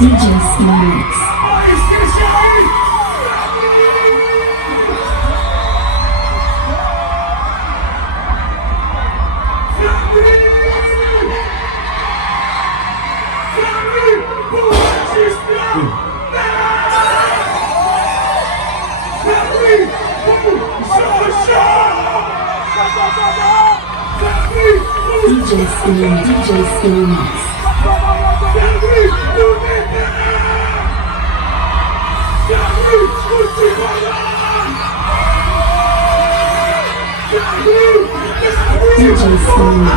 DJ Skills. DJ Skills. DJ Skills. DJ Skills.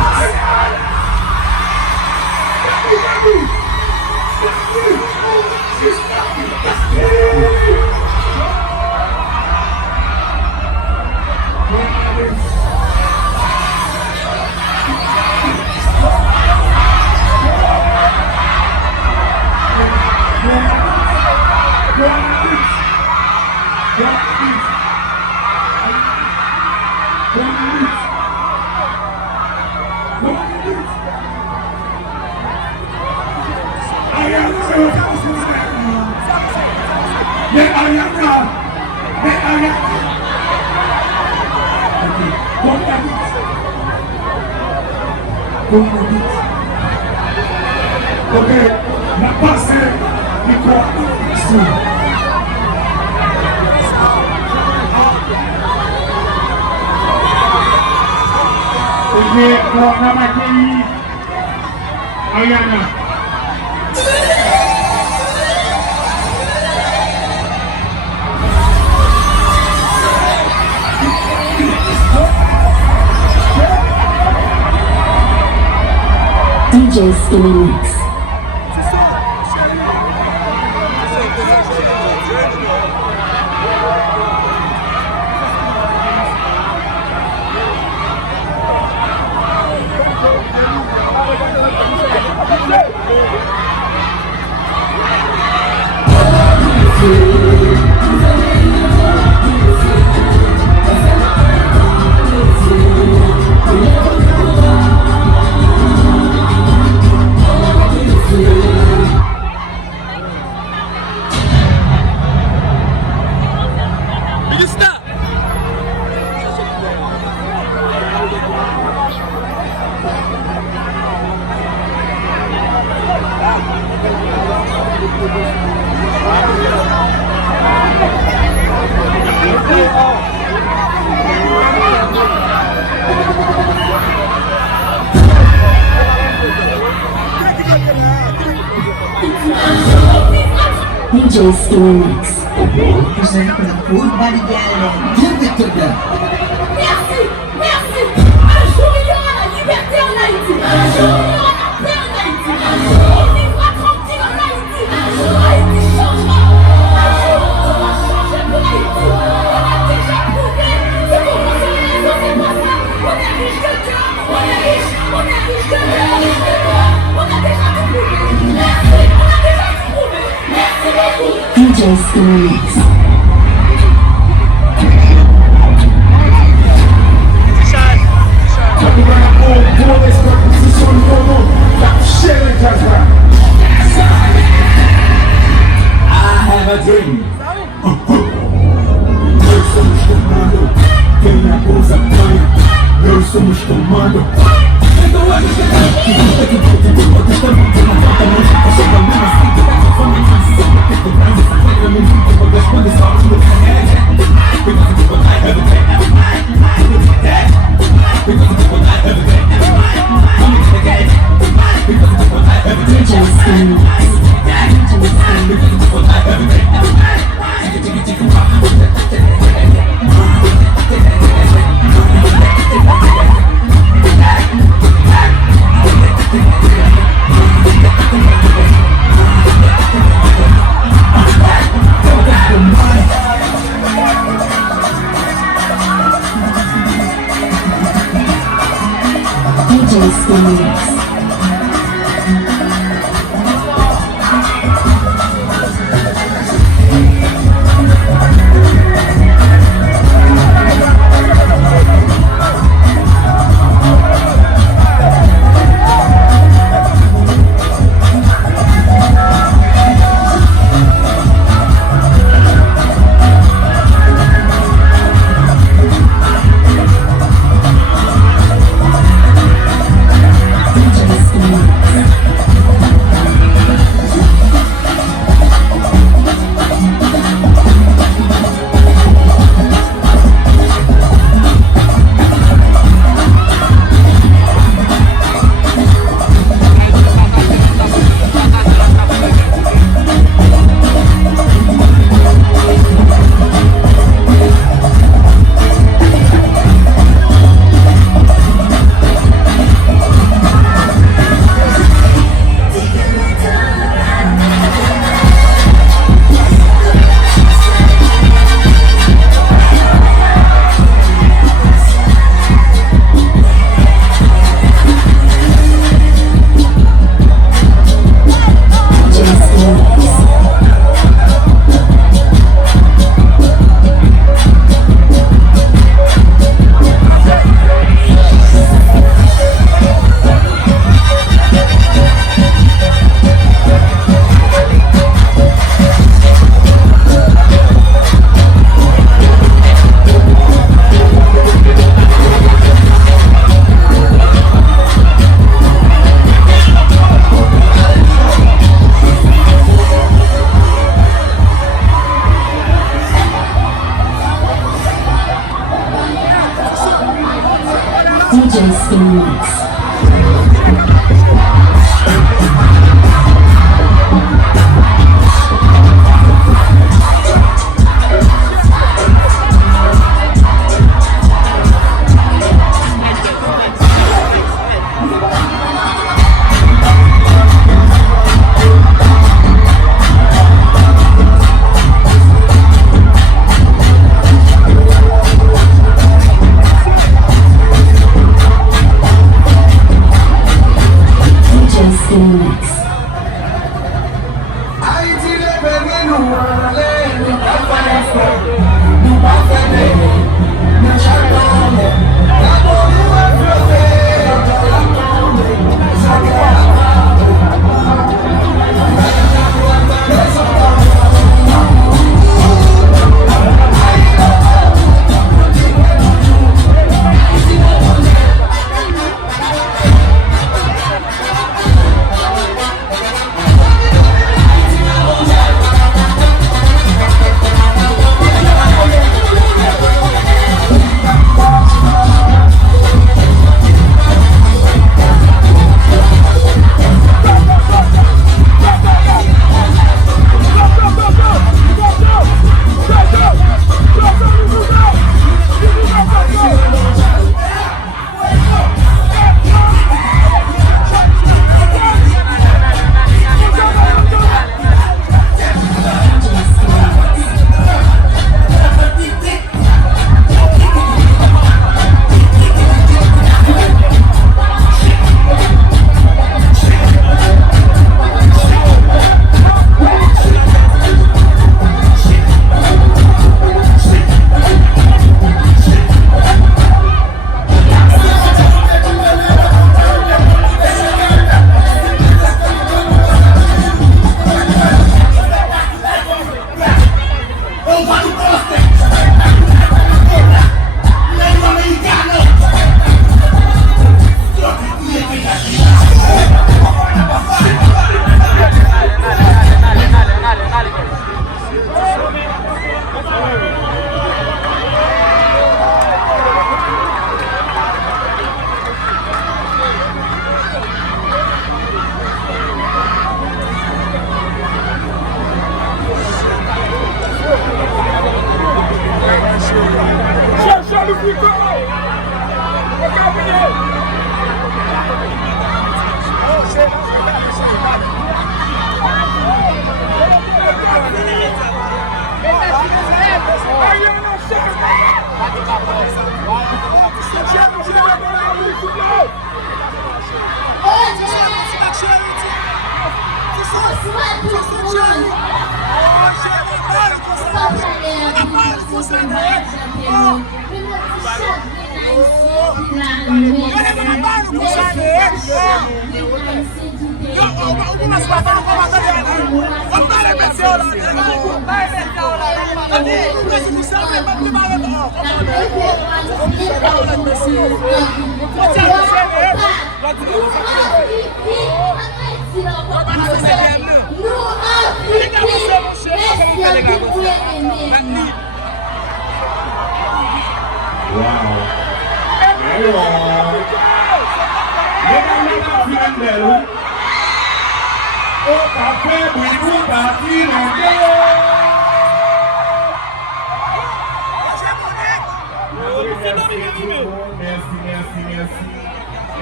Ok, na passe micro. Ok, nama Kriye, Ariana. DJ Skills. DJ Skills. Merci, merci. Un jour il y aura la liberté en Haïti. Un jour il y aura la paix en Haïti. Un jour on vivra tranquille en Haïti. Un jour Haïti changera. Un jour on va changer pour Haïti. On a déjà prouvé. C'est pour moi sur les réseaux, c'est pas ça. On est riche de cœur. On est riche de cœur. On a déjà tout prouvé. Merci, on a déjà tout prouvé. Merci beaucoup. DJ Skills. I have a dream. Nós somos comando. Quem a pousa ganha. Nós somos comando. Então a gente é que vou ter que botar muito na volta. Não fica chegando na frente. Vamos em cima. Tem que dar essa coisa. Não fica com as coisas só. Não because of what I have a day. Because of what I have a day. I'm in the game. Because of what I have a day. DJ Skills. Because of what I have a day. DJ Skills.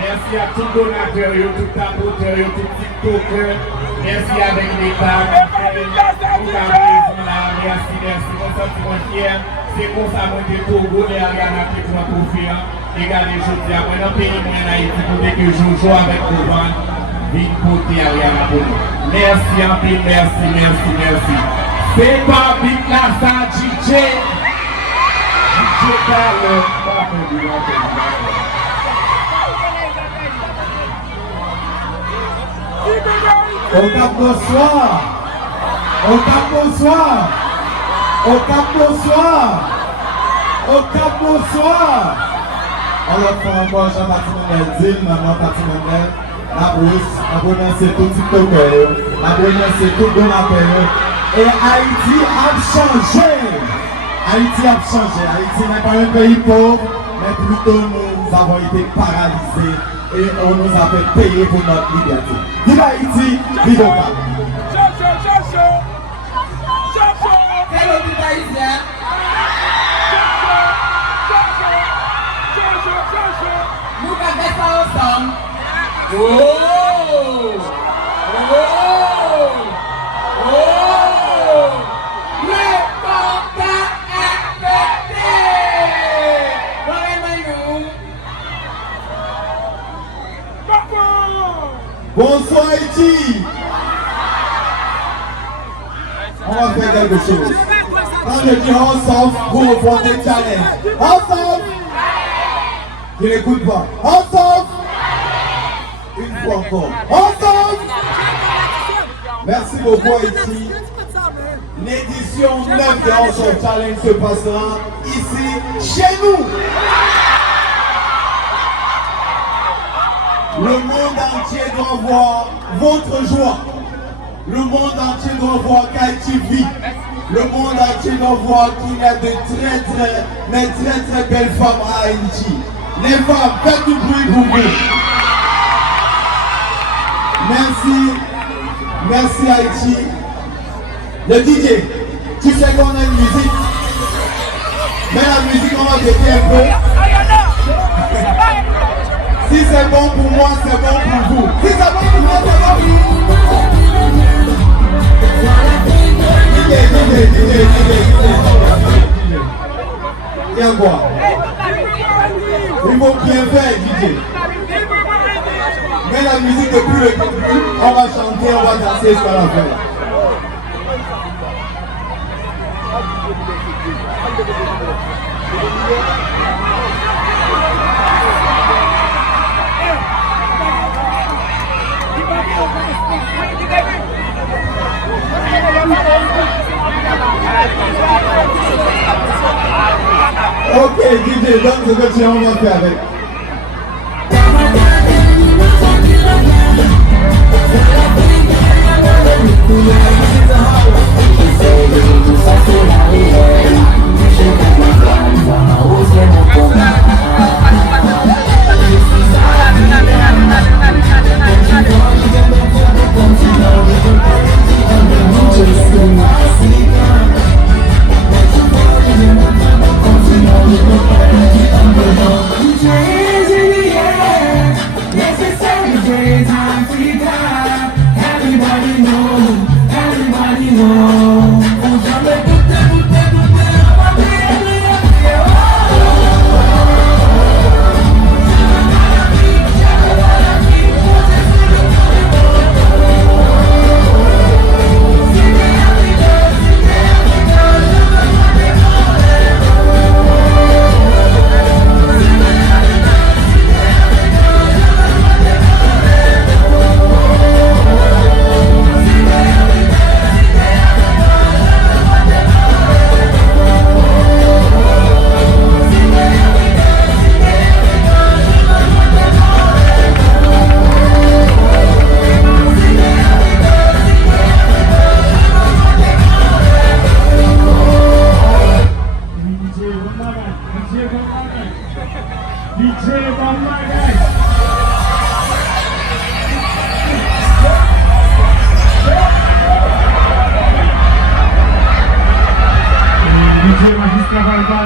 Merci à tout donateur, tout tapoteur, tout tiktoker. Merci avec les tags. Merci. Mon sentiment fier. C'est pour ça que je Togo et Ariana qui sont confiants. Regardez, je dis à moi, dans le pays, moi en Haïti, pour que je joue avec vous. Vite côté Ariana pour nous. Merci en plus, merci. C'est pas vite là, ça, DJ. DJ Carlo. Okap, bonsoir. Okap, bonsoir. Okap, bonsoir. Okap, bonsoir. On va faire encore Jean-Baptiste Mendel, maman Baptiste Mendel, la brousse, on va remercier tout TikToker, on va remercier tout donateur. Et Haïti a changé. Haïti n'est pas un pays pauvre, mais plutôt nous avons été paralysés. Et on nous a fait payer pour notre liberté. Vive Haïti, vive Okap. Hello, vive Haïti. Nous allons faire ça ensemble. Oh! Le combat est pété. Bonsoir Haïti. On va faire quelque chose. Quand je dis ensemble, vous répondez challenge. Ensemble. Je n'écoute pas. Ensemble. Une fois encore. Ensemble. Merci beaucoup Haïti. L'édition 9 de Ensemble Challenge se passera ici, chez nous. Le monde entier doit voir votre joie. Le monde entier doit voir qu'Haïti vit. Le monde entier doit voir qu'il y a de très belles femmes à Haïti. Les femmes, faites du bruit pour vous. Merci Haïti. Le DJ, tu sais qu'on a une musique. Mais la musique, on va péter un peu. Si c'est bon pour moi, c'est bon pour vous. Si c'est bon pour moi, c'est bon pour vous. Il y a quoi? Il faut bien faire, DJ. Mais la musique depuis le début, on va chanter, on va danser jusqu'à la fin. Ok, DJ, donc ce que tu as, on va faire avec.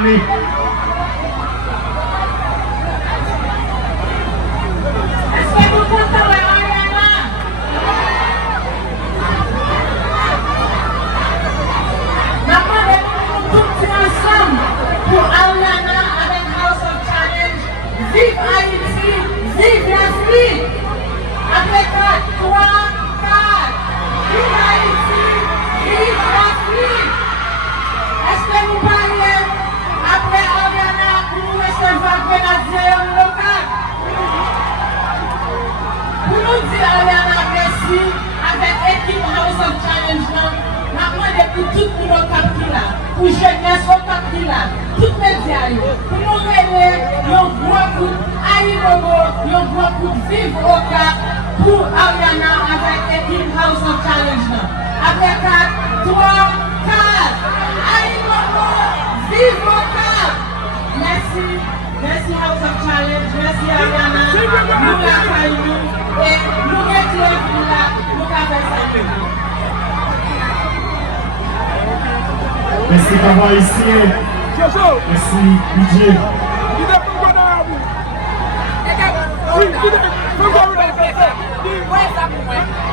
family. Est-ce que vous comptez Ariana? Maintenant, nous tous ensemble pour Ariana avec House of Challenge. Vive Haïti, vive la vie. Avec 4, 3, 4. Vive Haïti, vive la vie. Est-ce que nous parlez après Ariana pour nous recevoir Grenadier local? Pour nous dire Ariana merci avec l'équipe House of Challenge, nous demandons pour tout le monde Okap qui là, pour jeunesse Okap qui là, tout les médias, pour nous aider, nous gros coup, Aïbobo, nous gros coup vivre Okap pour Ariana avec l'équipe House of Challenge. Avec 4, 3, 4, Aïbobo, vive Okap! Merci, merci House of Challenge, merci Ariana, nous la famille et nous mettons là, nous avons ça. Merci d'avoir ici. Merci, DJ. Where's that?